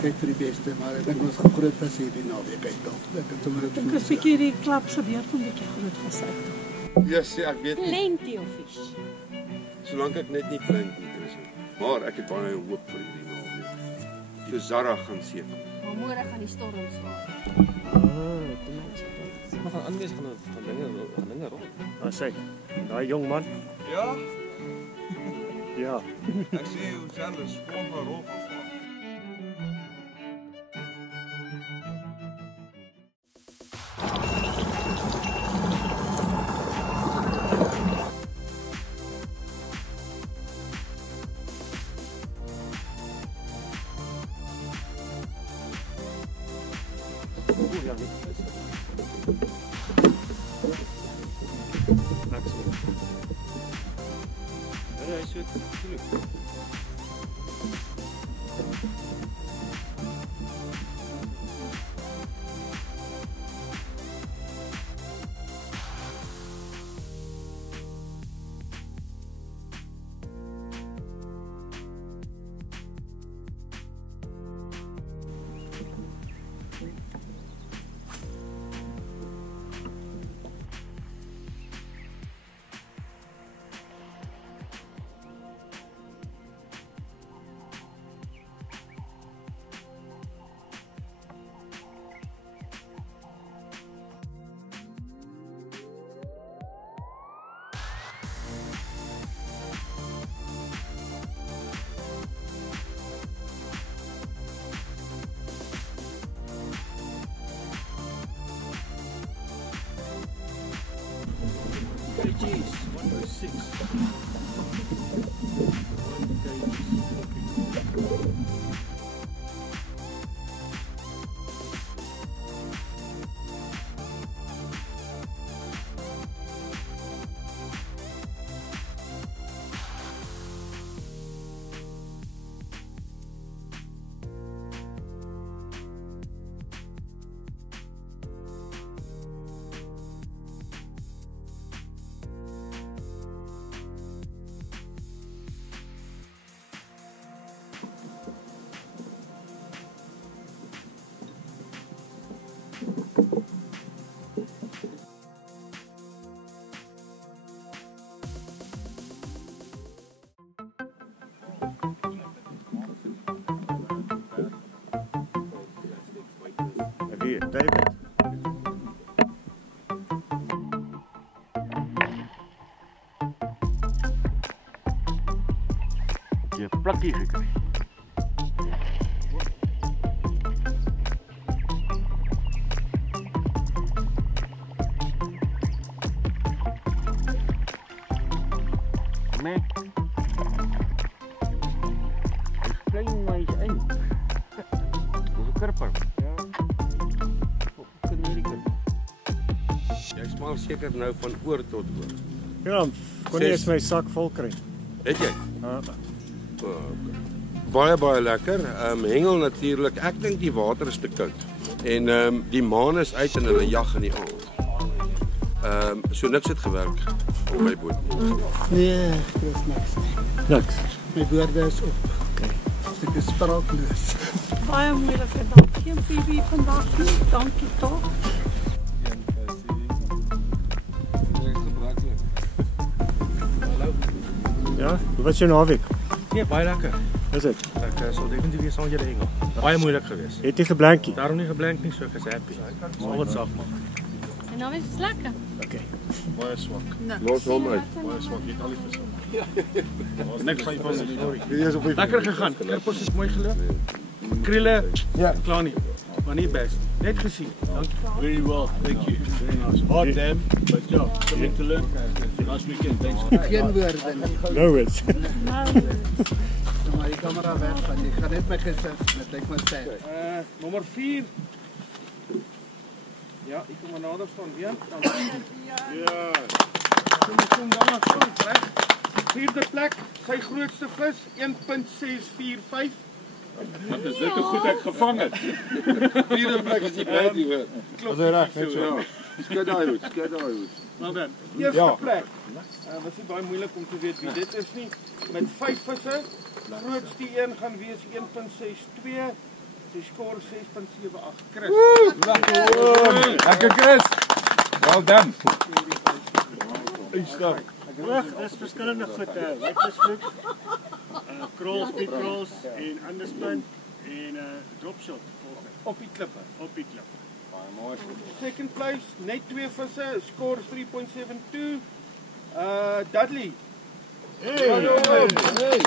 wedstrijd vir die beste, maar ek dink ons gaan groot vis hier die naweek uit tog. Ek is bietjie die klap se beurt om bietjie groot vis uit tog. Yes, ek weet nie. Plenty of fish. Solank ek net nie plenty is nie. Maar ek het baie hoop vir hierdie naweek. Die Zara gaan seker. Maar môre gaan die storm swaar. Maar gaan aanwees gaan dinge rond. Maar sê, daai jong man. Ja, Ja. ek sê hoe selfe sprong maar rol gaan slaan. Ja, nie. Niks. Ja, hy sê dit. kgs, 106. 1 kgs. David. Jy plakkie gekry. Nee. Dis klein maar is in. Dis 'n kerper. Jy smaal seker nou van oor tot oor. Ja, kon nie eens my sak vol kry. Het jy? Ja. Baie lekker. Hengel natuurlik. Ek dink die water is te koud. En die maan is uit en hulle jag in die aand. So niks het gewerk op my boot. Nee, ek proef niks nie. Niks. My woorde is op. Okay. Ek is spraakloos. Baie moeilike dag. Geen PB vandag nie. Dankie tog. Ja, hoe was jou naweek? Nee, baie lekker. Is dit? Ek sal definitief weer saam met julle hengel. Baie moeilik geweest. Het jy geblankie? Daarom nie geblank nie, so ek is happy. Al wat saak maak. En nou is het lekker. Okay. Baie swak. Los hom uit. Baie swak, jy het al die vis. Niks van die storie. Hier op Lekker gegaan. Kerpos is mooi geloop. Kriele, ja, klaar nie. Maar nie best. Net gesien. Dankie. Very well, thank you. Very nice. Hard dam, but yeah, something to learn. Last weekend, thanks. Geen woorde nie. Nou is. Maar die kamera weg, want ek gaan net my gesig, net ek maar sê. Nommer 4. Ja, ek kom maar nader staan weer. Ja. Kom dan maar staan, reg. 4de plek, sy grootste vis, 1.645. Wat is dit hoe goed ek gevang het? 4de plek is die bly hoor. Klop. Dis reg, net so. Skud daai hoed. Maar dan, eerste plek. Was nie baie moeilik om te weet wie dit is nie. Met 5 visse. Die grootste een gaan wees 1.62. Sy skoor 6.78. Chris. Lekker Chris. Well done. Rug is verskillende goed. Wetlesvloek, crawl, speed crawls en underspin en drop shot. Op die klippe. Op die klip. Second place, net 2 visse, score 3.72. Dudley. Hey.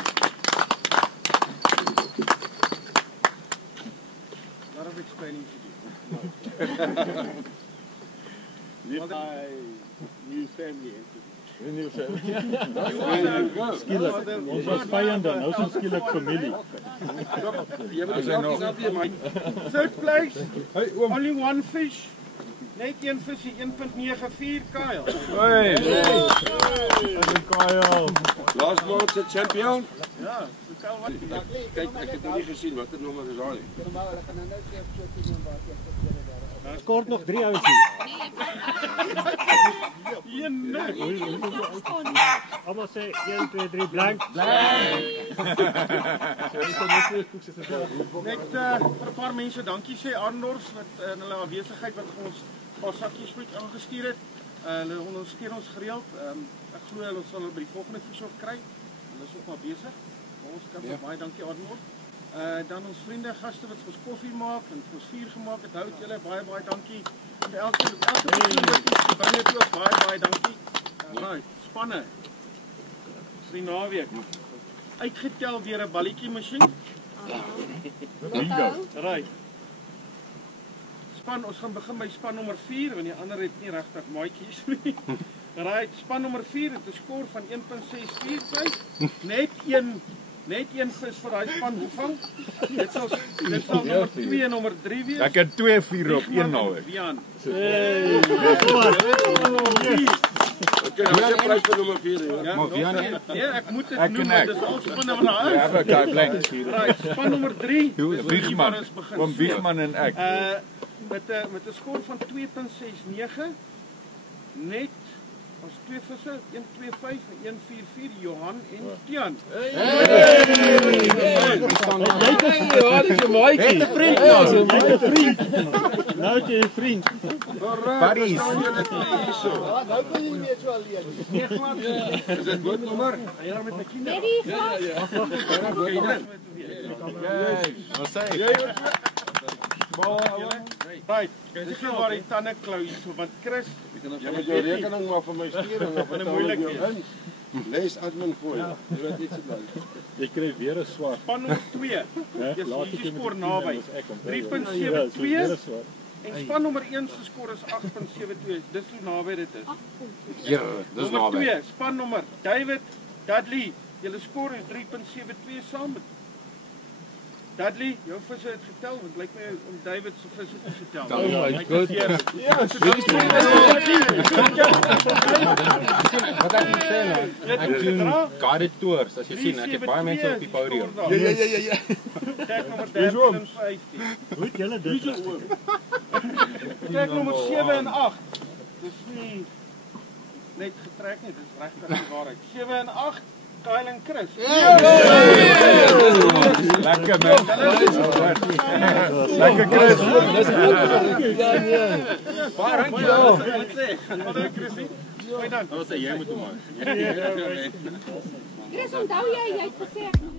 Lot of explaining to do. Live my new family entity. Skielik. Ons was vyande, nou is ons skielik familie. Third place, only one fish. Net een visie, 1.94 Kyle. Hey. Kyle. Last month se champion. Ja, so Kyle wat? Kyk, ek het nog nie gesien wat dit nommer is daar nie. Skort nog 3 ouens. Almal sê 1 2 3 blank. Net vir 'n paar mense dankie sê Arnors wat in hulle afwesigheid wat vir ons 'n paar sakkies vloed aangestuur het. Hulle ondersteun ons gereeld. Ek glo hulle sal by die volgende vis ook kry. Hulle is ook maar besig. Ons kan baie dankie Arnors. Dan ons vriende, gaste wat ons koffie maak en ons vuur gemaak het. Hou julle baie dankie. Vir elke bring dit ook baie dankie. Right, spanne. Vir die naweek. Uitgetel deur 'n balletjie masjien. Bingo. Right. Span, ons gaan begin by span nommer 4 want die ander het nie regtig maatjies nie. Right, span nommer 4 het 'n skoor van 1.645. Net een vis vir daai span gevang. Dit sal nommer 2 en nommer 3 wees. Lekker 2-4 op 1 nou. Okay, wat is die prys vir nommer 4? Ja, ek moet dit noem want dis al spanne van daai. Ja, okay, blank. Right, span nommer 3. Wiegman. Oom Wiegman en ek. Met 'n skoor van 2.69. Net ons 2 visse, 125 en 144 Johan en Tian. Het 'n vriend nou. Nou het jy 'n vriend. Paris. Nou kan jy nie meer so alleen nie. Nee, glad nie. Is dit goed nommer? Ja, met my kinders. Wat sê jy? Right, dis nou waar die tande klou hierso want Chris, Jy moet jou rekening maar vir my stuur en dan Wat 'n moeilikheid. Les admin voor jou. Jy weet iets bly. Jy kry weer 'n swart. span nommer 2. Dis die skoor naby. 3.72 swart. en span nommer 1 se skoor is 8.72. Dis hoe naby dit is. Ja, dis Nommer naby. 2, span nommer David Dudley. Julle skoor is 3.72 saam met Dudley, jou visse het getel, want lyk my om David se visse te getel. Oh my God. Wat ek moet sê nou, ek doen guided tours, as jy sien, ek het baie mense op die podium. Ja. Tag nommer 13 en 15. Hoe het julle dit? Tag nommer 7 en 8. Dis nie net getrek nie, dis regtig die waarheid. 7 en 8, Kyle en Chris. Lekker man. Lekker Chris. Baie dankie. Wat sê? Hallo Chrissy. Baie dankie. Wat sê jy moet hom maak? Chris, onthou jy het gesê ek moet